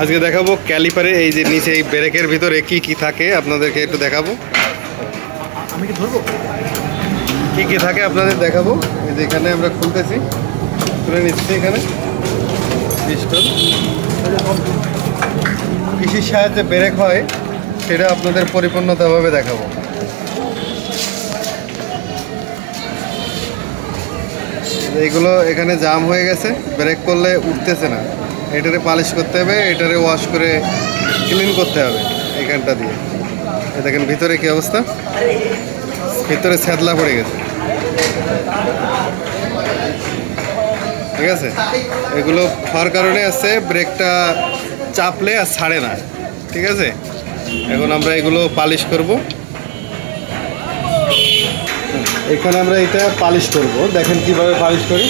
আজকে দেখাবো ক্যালিপারে এই যে নিচে এই ব্রেকের ভিতরে কি কি থাকে আপনাদেরকে একটু দেখাবো। আমি কি ধরবো কি কি থাকে আপনাদের দেখাবো। এই যে এখানে আমরা খুলতেছি, খুলে নিচ্ছি। এখানে পিস্টন কৃষির সাহায্যে ব্রেক হয় সেটা আপনাদের পরিপূর্ণতাভাবে দেখাবো। এইগুলো এখানে জাম হয়ে গেছে, ব্রেক করলে উঠতেছে না, এটারে পালিশ করতে হবে, এটারে ওয়াশ করে ক্লিন করতে হবে এখানটা দিয়ে। দেখেন ভিতরে কি অবস্থা, ভিতরে ছ্যাদলা পড়ে গেছে, ঠিক আছে। এগুলো হওয়ার কারণে আছে ব্রেকটা চাপলে আর ছাড়ে না, ঠিক আছে। এখন আমরা এগুলো পালিশ করব। এখানে আমরা এটা পালিশ করব, দেখেন কিভাবে পালিশ করি।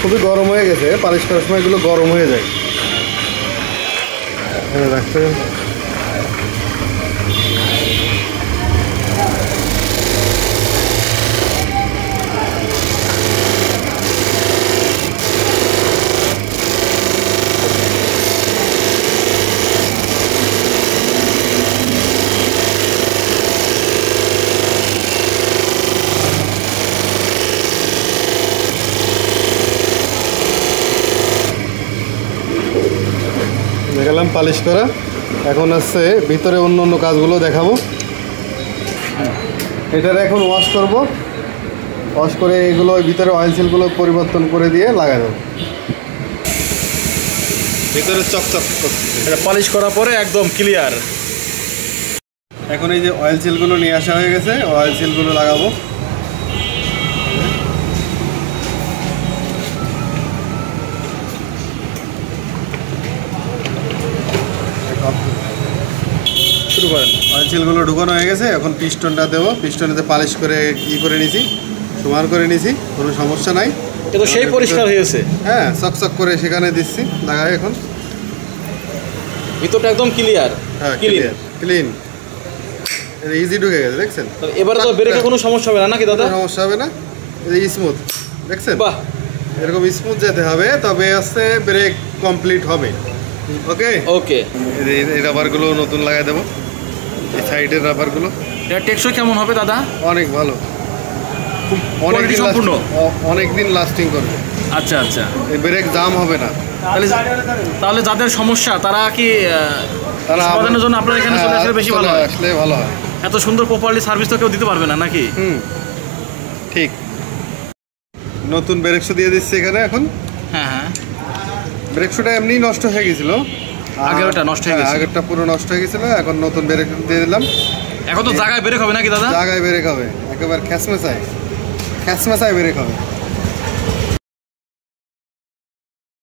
খুবই গরম হয়ে গেছে, পালিশ করার সময় এগুলো গরম হয়ে যায়। রাখতে দেখালাম পালিশ করা। এখন আছে ভিতরে অন্য অন্য কাজগুলো দেখাবো। এটার এখন ওয়াশ করব, ওয়াশ করে এগুলো ভিতরে অয়েল সিলগুলো পরিবর্তন করে দিয়ে লাগাই দেবো। ভিতরে চকচক করছে, এটা পলিশ করার পরে একদম ক্লিয়ার। এখন এই যে অয়েল সিলগুলো নিয়ে আসা হয়ে গেছে, অয়েল সিলগুলো লাগাবো। শুরু করেন। অয়েল সিলগুলো ঢুকানো হয়ে গেছে, এখন পিস্টনটা দেবো। পিস্টনেতে পালিশ করে করে নিছি, সমান করে নিছি, কোনো সমস্যা নাই। এটা তো সেই পরিষ্কার হয়েছে, হ্যাঁ চকচক করে সেখানে দিচ্ছি লাগাই। এখন ভিতরটা একদম ক্লিয়ার। হ্যাঁ ক্লিয়ার, ক্লিন, ইজি ঢুকে গেছে, দেখছেন। এবারে তো ব্রেকে কোনো সমস্যা হবে না নাকি দাদা? সমস্যা হবে না, স্মুথ, দেখছেন। বাহ, এরকম স্মুথ যেতে হবে, তবে আসতে ব্রেক কমপ্লিট হবে। ওকে ওকে। এই রাবারগুলো নতুন লাগাই দেবো, এই সাইডের রাবারগুলো। এটা টেকসই কেমন হবে দাদা? অনেক ভালো, অনেক দিন লাস্টিং করবে। আচ্ছা আচ্ছা, এই ব্রেক জাম হবে না। তাহলে যাদের সমস্যা তারা কি সমাধানের জন্য আপনার এখানে চলে আসলে বেশি ভালো হয়? আসলে ভালো হয়। এত সুন্দর প্রপারলি সার্ভিস তো কেউ দিতে পারবে না নাকি? ঠিক। নতুন ব্রেক শু দিয়ে দিচ্ছি এখানে এখন। হ্যাঁ হ্যাঁ, ব্রেক শুটা এমনি নষ্ট হয়ে গেছিল, আগেরটা নষ্ট হয়ে গেছে, আগেরটা পুরো নষ্ট হয়ে গেছিল। এখন নতুন ব্রেক দিয়ে দিলাম। এখন তো জায়গায় ব্রেক হবে নাকি দাদা? জায়গায় ব্রেক হবে, একেবারে খ্যাচমেচায় ব্রেক হবে।